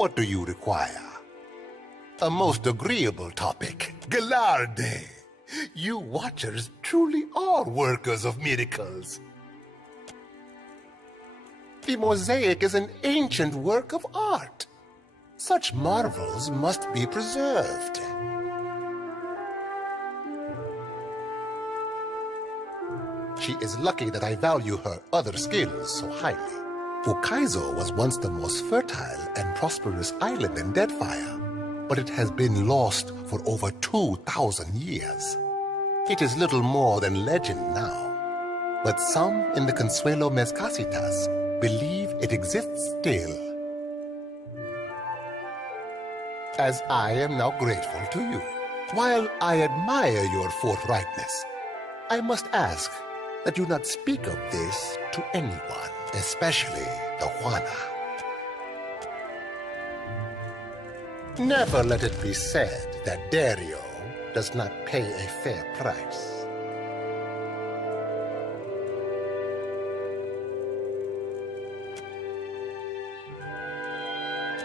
What do you require? A most agreeable topic. Galarde. You Watchers truly are workers of miracles. The mosaic is an ancient work of art. Such marvels must be preserved. She is lucky that I value her other skills so highly. Ukaizo was once the most fertile and prosperous island in Deadfire, but it has been lost for over 2,000 years. It is little more than legend now, but some in the Consuelo Mezcasitas believe it exists still. As I am now grateful to you, while I admire your forthrightness, I must ask that you not speak of this to anyone, especially the Juana. Never let it be said that Dario does not pay a fair price.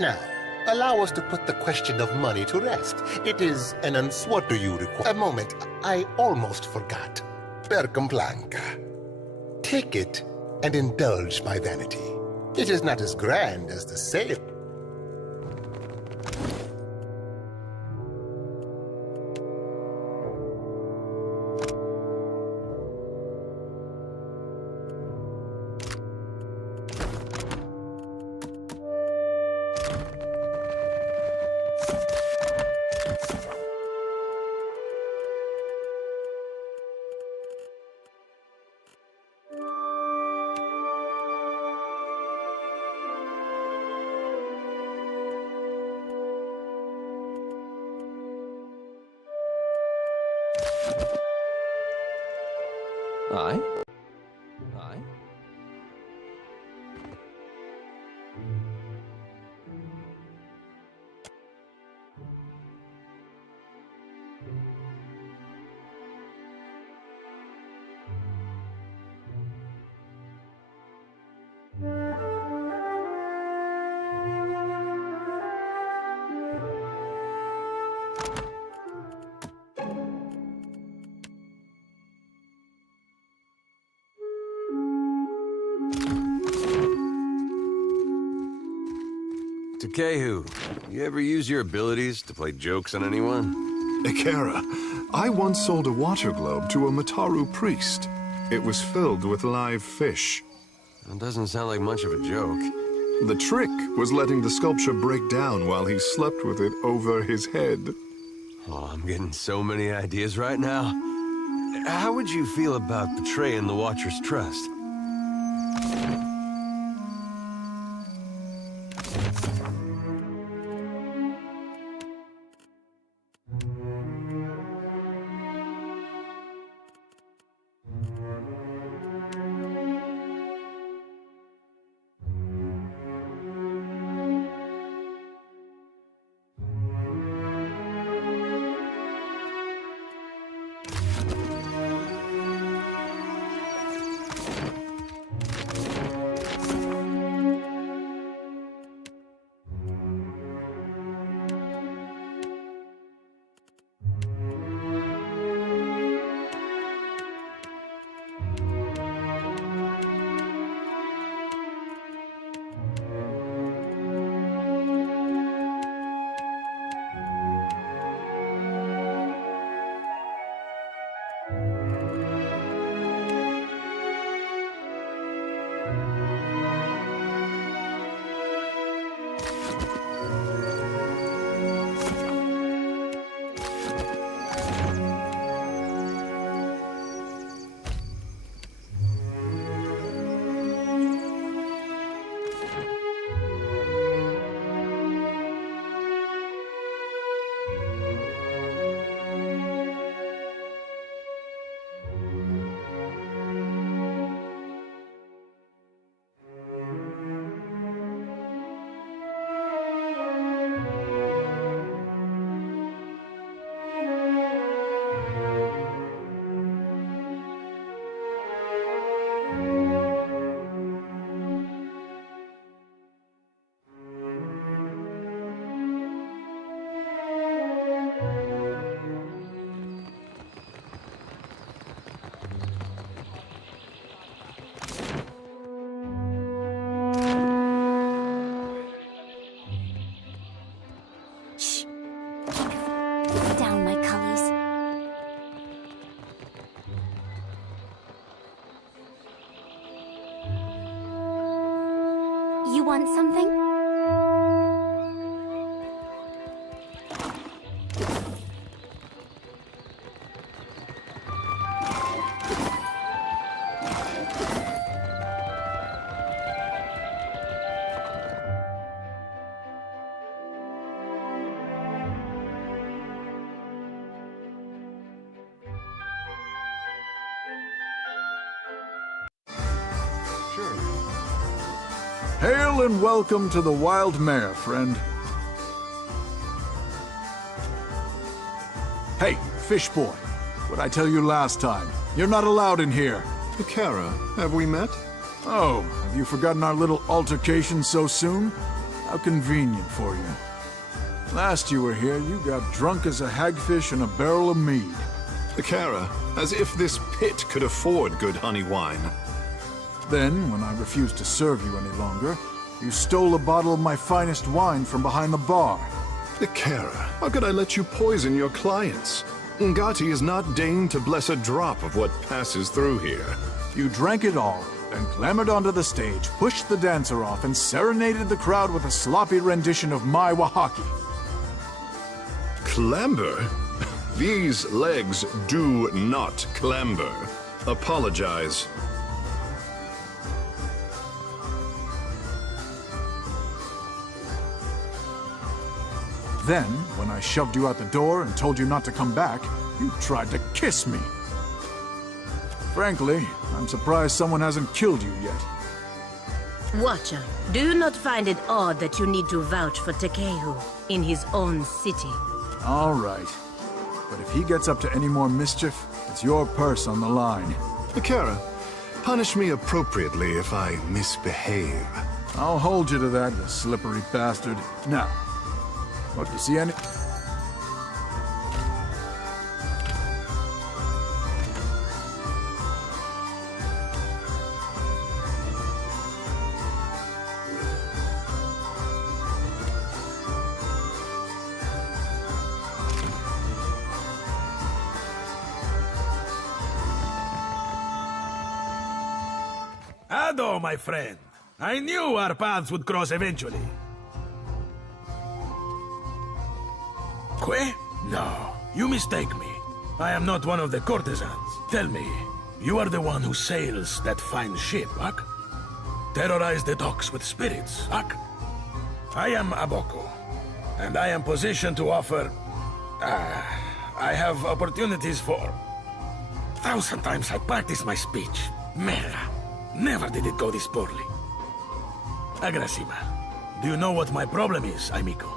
Now, allow us to put the question of money to rest. It is an what do you require? A moment, I almost forgot. Percamblanca. Take it and indulge my vanity. It is not as grand as the sale. Aye? Aye? Takehu, you ever use your abilities to play jokes on anyone? Ikera, I once sold a water globe to a Mataru priest. It was filled with live fish. That doesn't sound like much of a joke. The trick was letting the sculpture break down while he slept with it over his head. Oh, I'm getting so many ideas right now. How would you feel about betraying the Watcher's trust? want something? Hail and welcome to the Wild Mare, friend. Hey, Fish Boy. What'd I tell you last time? You're not allowed in here. Kara, have we met? Oh, have you forgotten our little altercation so soon? How convenient for you. Last you were here, you got drunk as a hagfish in a barrel of mead. Kara, as if this pit could afford good honey wine. Then, when I refused to serve you any longer, you stole a bottle of my finest wine from behind the bar. Kara, how could I let you poison your clients? Ngati is not deigned to bless a drop of what passes through here. You drank it all, then clambered onto the stage, pushed the dancer off, and serenaded the crowd with a sloppy rendition of My Wahaki. Clamber? These legs do not clamber. Apologize. Then, when I shoved you out the door and told you not to come back, you tried to kiss me. Frankly, I'm surprised someone hasn't killed you yet. Watcher, do you not find it odd that you need to vouch for Takehu in his own city? All right. But if he gets up to any more mischief, it's your purse on the line. Kara, punish me appropriately if I misbehave. I'll hold you to that, you slippery bastard. Now, look, you see any... Ado, my friend. I knew our paths would cross eventually. Que? No, you mistake me. I am not one of the courtesans. Tell me, you are the one who sails that fine ship, Ak? Terrorize the docks with spirits, Ak? I am Aboko, and I am positioned to offer... I have opportunities for... 1,000 times I practice my speech. Merda. Never did it go this poorly. Agrasima, do you know what my problem is, Aimiko?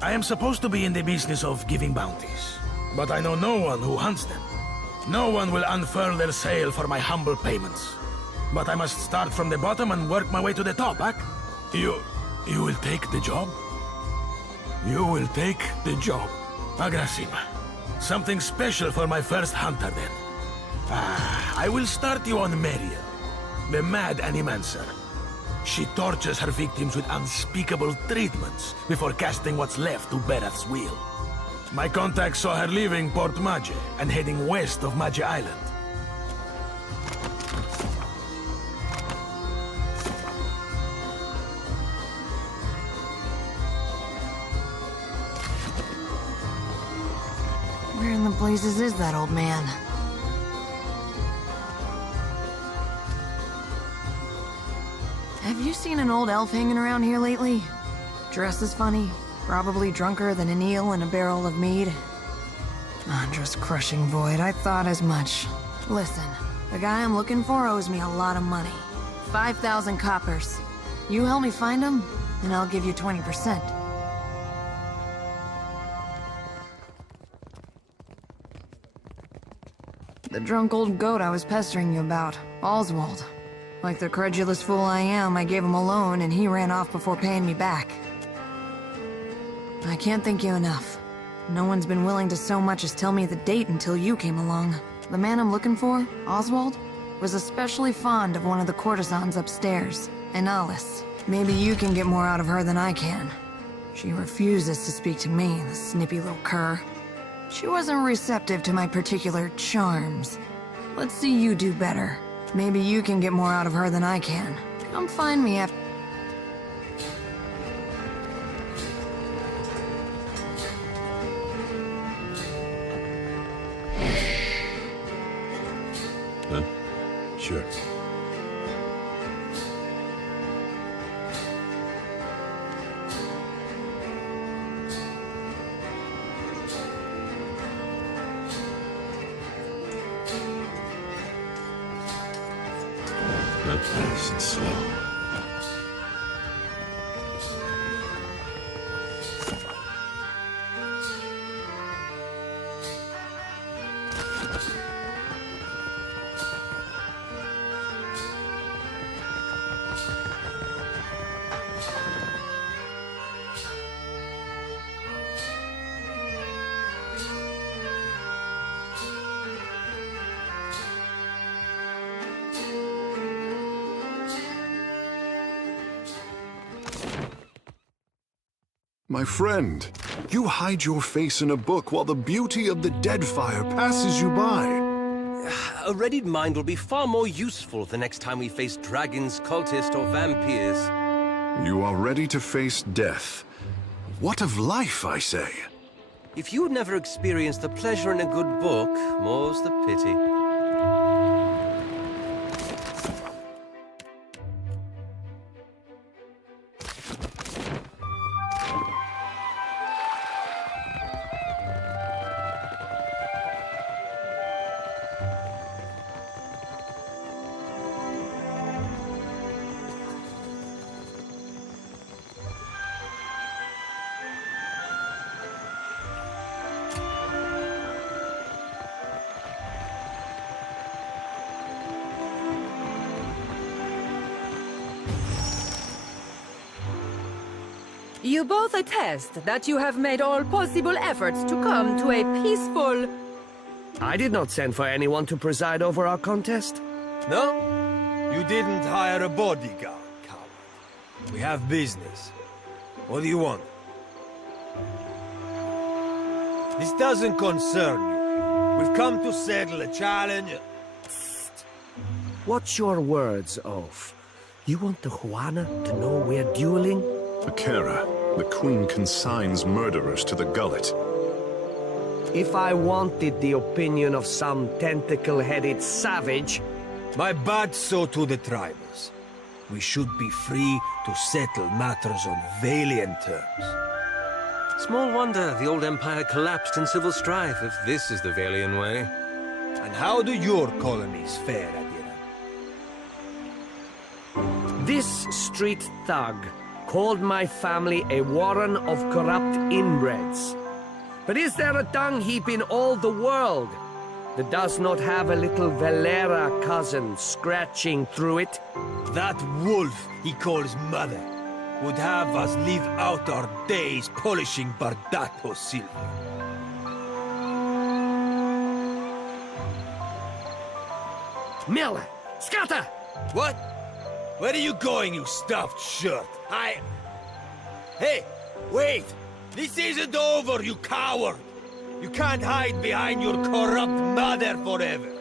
I am supposed to be in the business of giving bounties, but I know no one who hunts them. No one will unfurl their sail for my humble payments. But I must start from the bottom and work my way to the top, Ak? You will take the job? You will take the job. Agrasima. Something special for my first hunter, then. I will start you on Meria, the mad animancer. She tortures her victims with unspeakable treatments before casting what's left to Berath's will. My contact saw her leaving Port Maje and heading west of Maje Island. Where in the blazes is that old man? Have you seen an old elf hanging around here lately? Dresses funny, probably drunker than an eel in a barrel of mead. Andra's crushing void, I thought as much. Listen, the guy I'm looking for owes me a lot of money. 5,000 coppers. You help me find him, and I'll give you 20%. The drunk old goat I was pestering you about, Oswald. Like the credulous fool I am, I gave him a loan and he ran off before paying me back. I can't thank you enough. No one's been willing to so much as tell me the date until you came along. The man I'm looking for, Oswald, was especially fond of one of the courtesans upstairs, Analis. Maybe you can get more out of her than I can. She refuses to speak to me, the snippy little cur. She wasn't receptive to my particular charms. Let's see you do better. Maybe you can get more out of her than I can. Come find me after... Huh? Sure. Nice and slow. My friend, you hide your face in a book while the beauty of the Deadfire passes you by. A readied mind will be far more useful the next time we face dragons, cultists, or vampires. You are ready to face death. What of life, I say? If you had never experienced the pleasure in a good book, more's the pity. You both attest that you have made all possible efforts to come to a peaceful... I did not send for anyone to preside over our contest. No? You didn't hire a bodyguard, coward. We have business. What do you want? This doesn't concern you. We've come to settle a challenge. What's your words, Oaf? You want the Juana to know we're dueling? Akira, the Queen consigns murderers to the gullet. If I wanted the opinion of some tentacle-headed savage... My bad so to the tribals. We should be free to settle matters on Valiant terms. Small wonder the old empire collapsed in civil strife if this is the Valian way. And how do your colonies fare, Adira? This street thug called my family a warren of corrupt inbreds. But is there a dung heap in all the world that does not have a little Valera cousin scratching through it? That wolf he calls mother would have us live out our days polishing Bardato silver. Miller! Scatter! What? Where are you going, you stuffed shirt? Hey, wait! This isn't over, you coward! You can't hide behind your corrupt mother forever!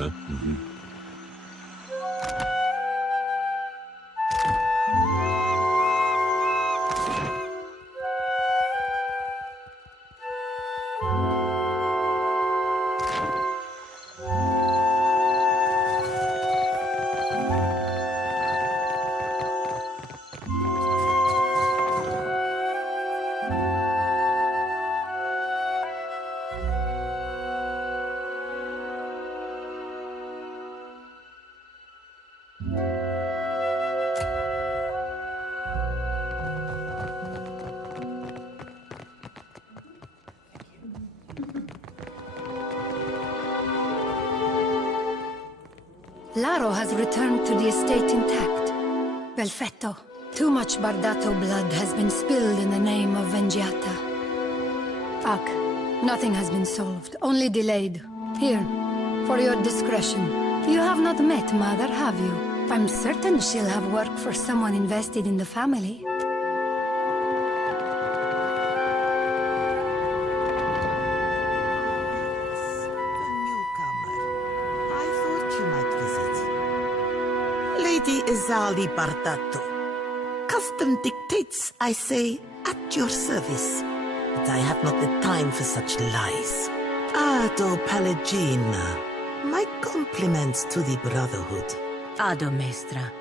Huh? Laro has returned to the estate intact. Perfetto. Too much Bardato blood has been spilled in the name of Vengiata. Ak, nothing has been solved, only delayed. Here, for your discretion. You have not met Mother, have you? I'm certain she'll have work for someone invested in the family. Lady Izali Bardato. Custom dictates, I say, at your service. But I have not the time for such lies. Ado Palagina. My compliments to the Brotherhood. Ado, Maestra.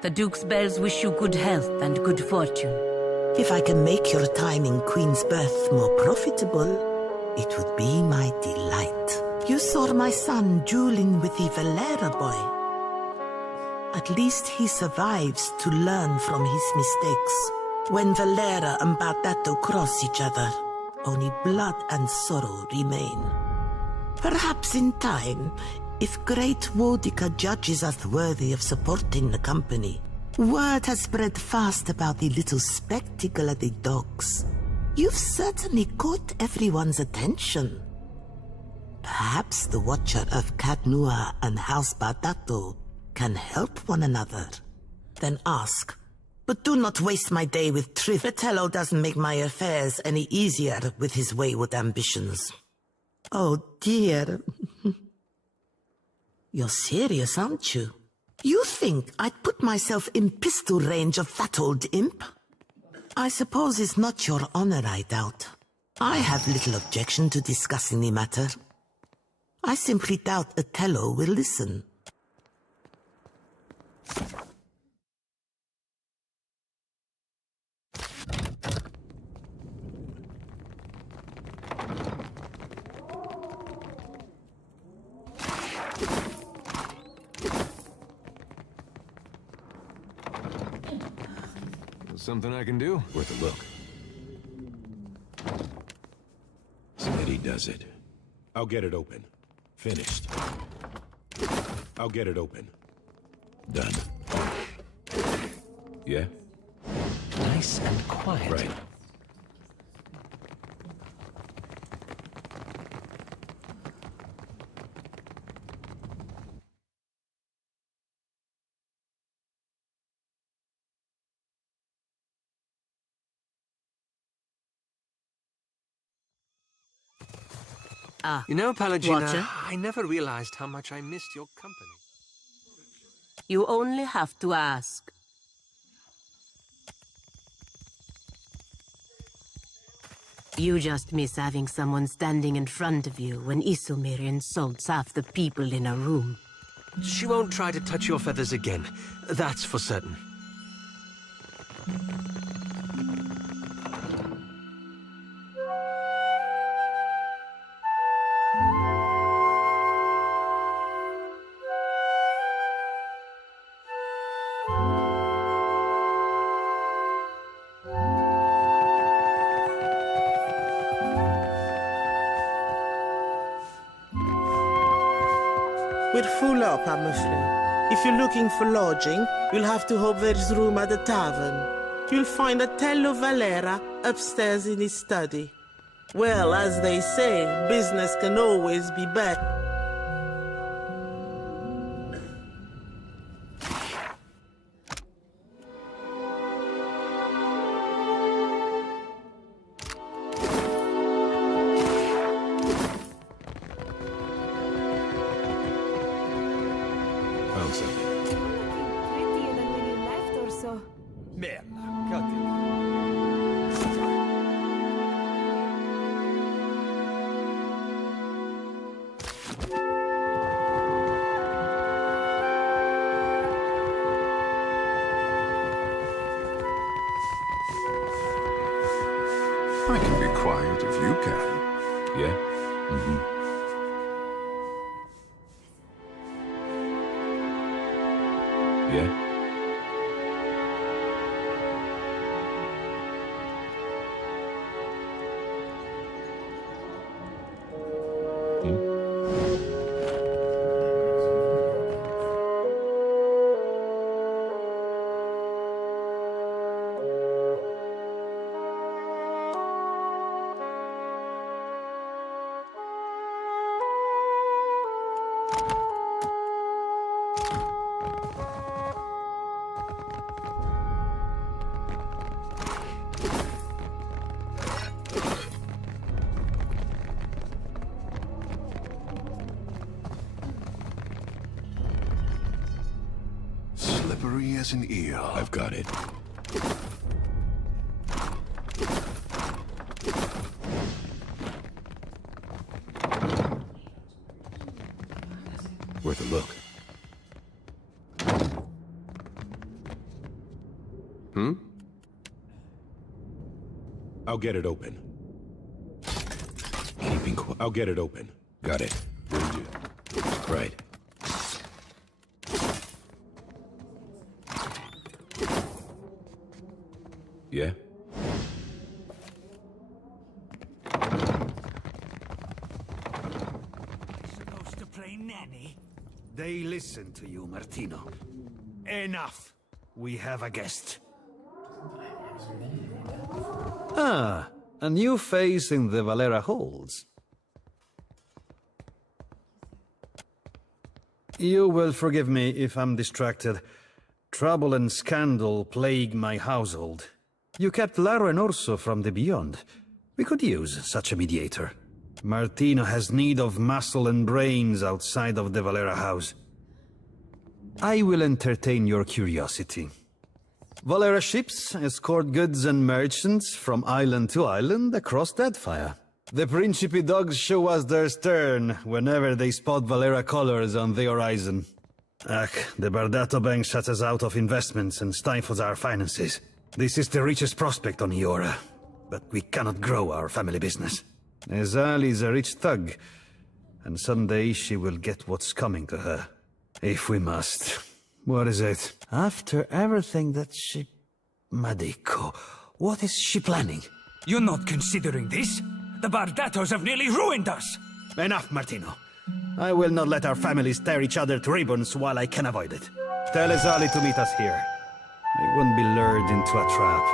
The Duke's bells wish you good health and good fortune. If I can make your time in Queen's Birth more profitable, it would be my delight. You saw my son dueling with the Valera boy. At least he survives to learn from his mistakes. When Valera and Bardato cross each other, only blood and sorrow remain. Perhaps in time, if great Wodica judges us worthy of supporting the company, word has spread fast about the little spectacle at the docks. You've certainly caught everyone's attention. Perhaps the Watcher of Cadnua and House Bardato can help one another. Then ask. But do not waste my day with Fratello doesn't make my affairs any easier with his wayward ambitions. Oh dear. You're serious, aren't you? You think I'd put myself in pistol range of that old imp? I suppose it's not your honor, I doubt. I have little objection to discussing the matter. I simply doubt Otello will listen. Something I can do? Worth a look. Steady does it. I'll get it open. Finished. I'll get it open. Done. Yeah? Nice and quiet. Right. You know, Palagina, Watcher? I never realized how much I missed your company. You only have to ask. You just miss having someone standing in front of you when Isomir insults half the people in a room. She won't try to touch your feathers again. That's for certain. We're full up, I'm afraid. If you're looking for lodging, you'll have to hope there's room at the tavern. You'll find Otello Valera upstairs in his study. Well, as they say, business can always be better. found something. Prettier than when you left or so. Merda, cut it. I can be quiet if you can. Yeah? Mm-hmm. Yeah? Slippery as an eel. I've got it. Worth a look. Hmm? I'll get it open. Keeping quiet. I'll get it open. Got it. Will do. Right. Yeah? Supposed to play nanny? They listen to you, Martino. Enough. We have a guest. Ah, a new face in the Valera halls. You will forgive me if I'm distracted. Trouble and scandal plague my household. You kept Laro and Orso from the Beyond. We could use such a mediator. Martino has need of muscle and brains outside of the Valera house. I will entertain your curiosity. Valera ships escort goods and merchants from island to island across Deadfire. The Principe dogs show us their stern whenever they spot Valera colors on the horizon. Ach, the Bardato Bank shuts us out of investments and stifles our finances. This is the richest prospect on Iora, but we cannot grow our family business. Ezal is a rich thug, and someday she will get what's coming to her. If we must. What is it? After everything that she... Madiko, what is she planning? You're not considering this? The Bardatos have nearly ruined us! Enough, Martino. I will not let our families tear each other to ribbons while I can avoid it. Tell Ezali to meet us here. I won't be lured into a trap.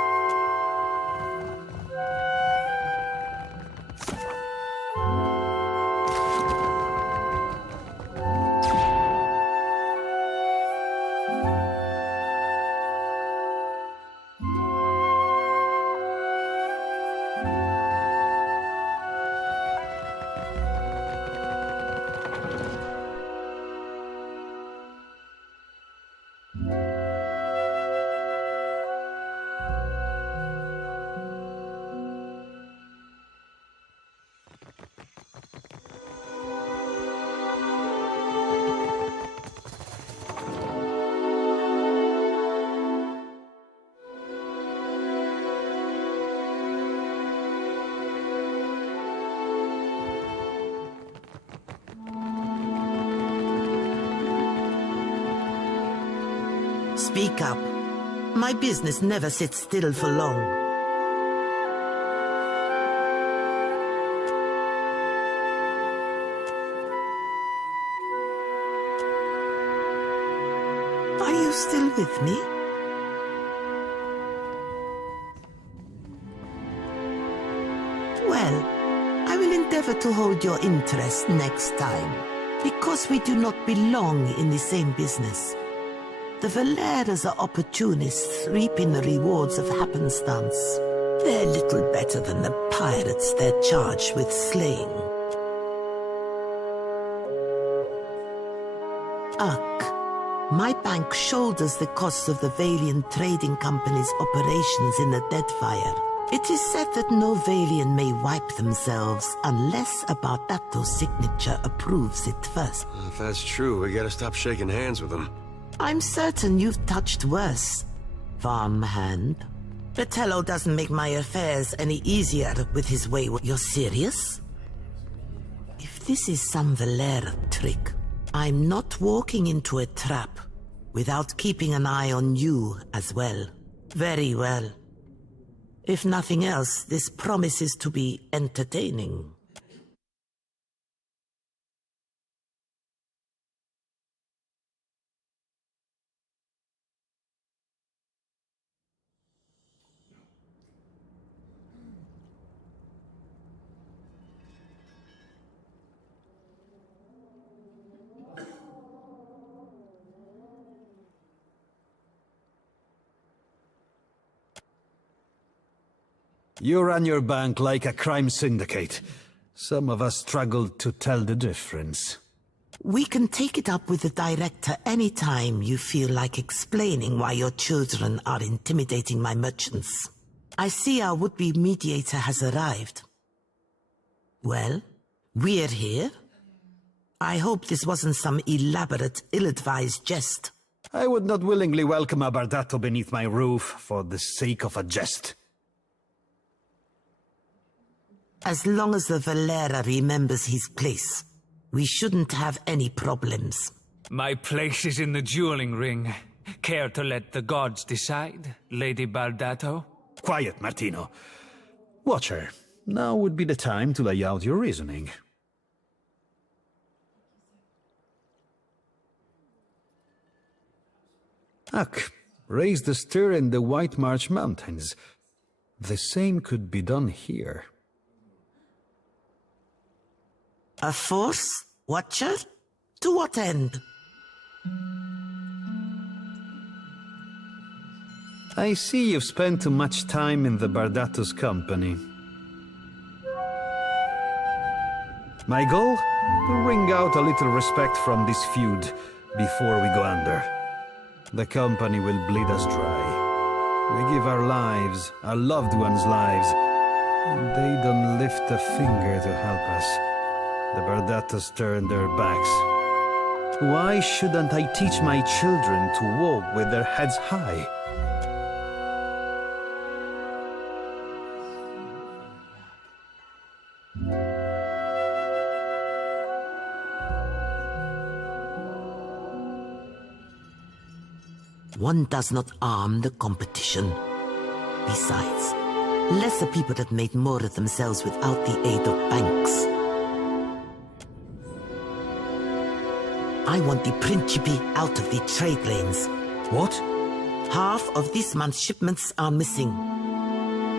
Speak up. My business never sits still for long. Are you still with me? Well, I will endeavor to hold your interest next time, because we do not belong in the same business. The Valeras are opportunists reaping the rewards of happenstance. They're little better than the pirates they're charged with slaying. Ak, My bank shoulders the costs of the Valiant Trading Company's operations in the Deadfire. It is said that no Valiant may wipe themselves unless a Bardato signature approves it first. If that's true, we gotta stop shaking hands with them. I'm certain you've touched worse, farmhand. Bertello doesn't make my affairs any easier with his wayward. You're serious? If this is some Valera trick, I'm not walking into a trap without keeping an eye on you as well. Very well. If nothing else, this promises to be entertaining. You run your bank like a crime syndicate. Some of us struggled to tell the difference. We can take it up with the director anytime you feel like explaining why your children are intimidating my merchants. I see our would-be mediator has arrived. Well, we're here. I hope this wasn't some elaborate, ill-advised jest. I would not willingly welcome a Bardato beneath my roof for the sake of a jest. As long as the Valera remembers his place, we shouldn't have any problems. My place is in the dueling ring. Care to let the gods decide, Lady Bardato? Quiet, Martino. Watcher, now would be the time to lay out your reasoning. Ak, raise the stir in the White March Mountains. The same could be done here. A force? Watcher? To what end? I see you've spent too much time in the Bardato's company. My goal? To wring out a little respect from this feud before we go under. The company will bleed us dry. We give our lives, our loved ones' lives, and they don't lift a finger to help us. The Bardatos turn their backs. Why shouldn't I teach my children to walk with their heads high? One does not arm the competition. Besides, lesser people have made more of themselves without the aid of banks. I want the Principe out of the trade lanes. What? Half of this month's shipments are missing.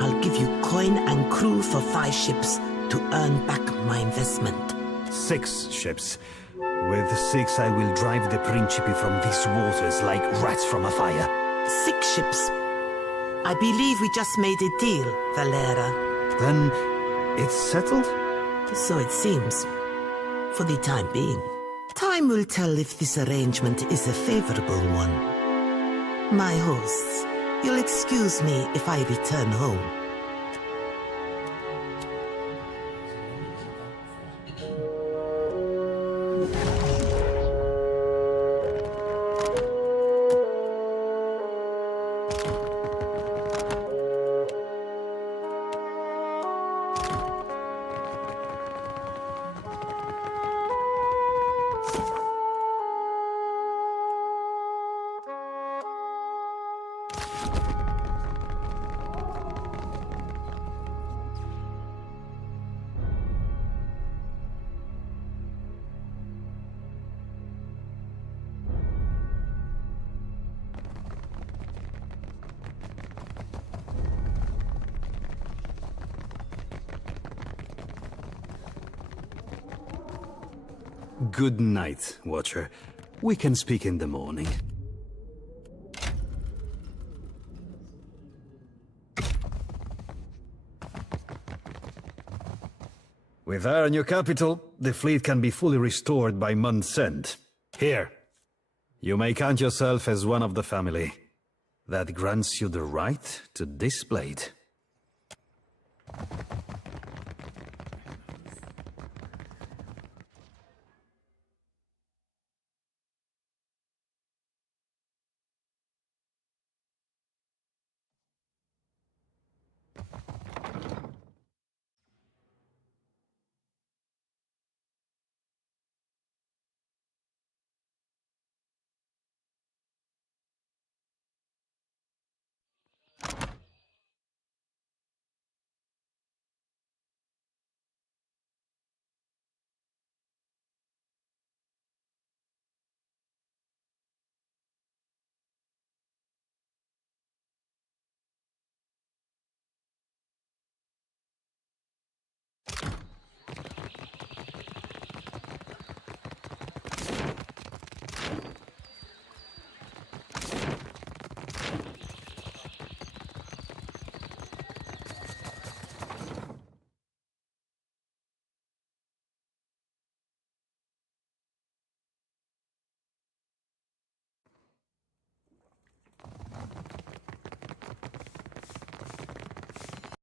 I'll give you coin and crew for 5 ships to earn back my investment. 6 ships. With 6 I will drive the Principe from these waters like rats from a fire. 6 ships. I believe we just made a deal, Valera. Then it's settled? So it seems. For the time being. Time will tell if this arrangement is a favorable one. My hosts, you'll excuse me if I return home. Good night, Watcher. We can speak in the morning. With her in your capital, the fleet can be fully restored by month's end. Here. You may count yourself as one of the family. That grants you the right to this blade.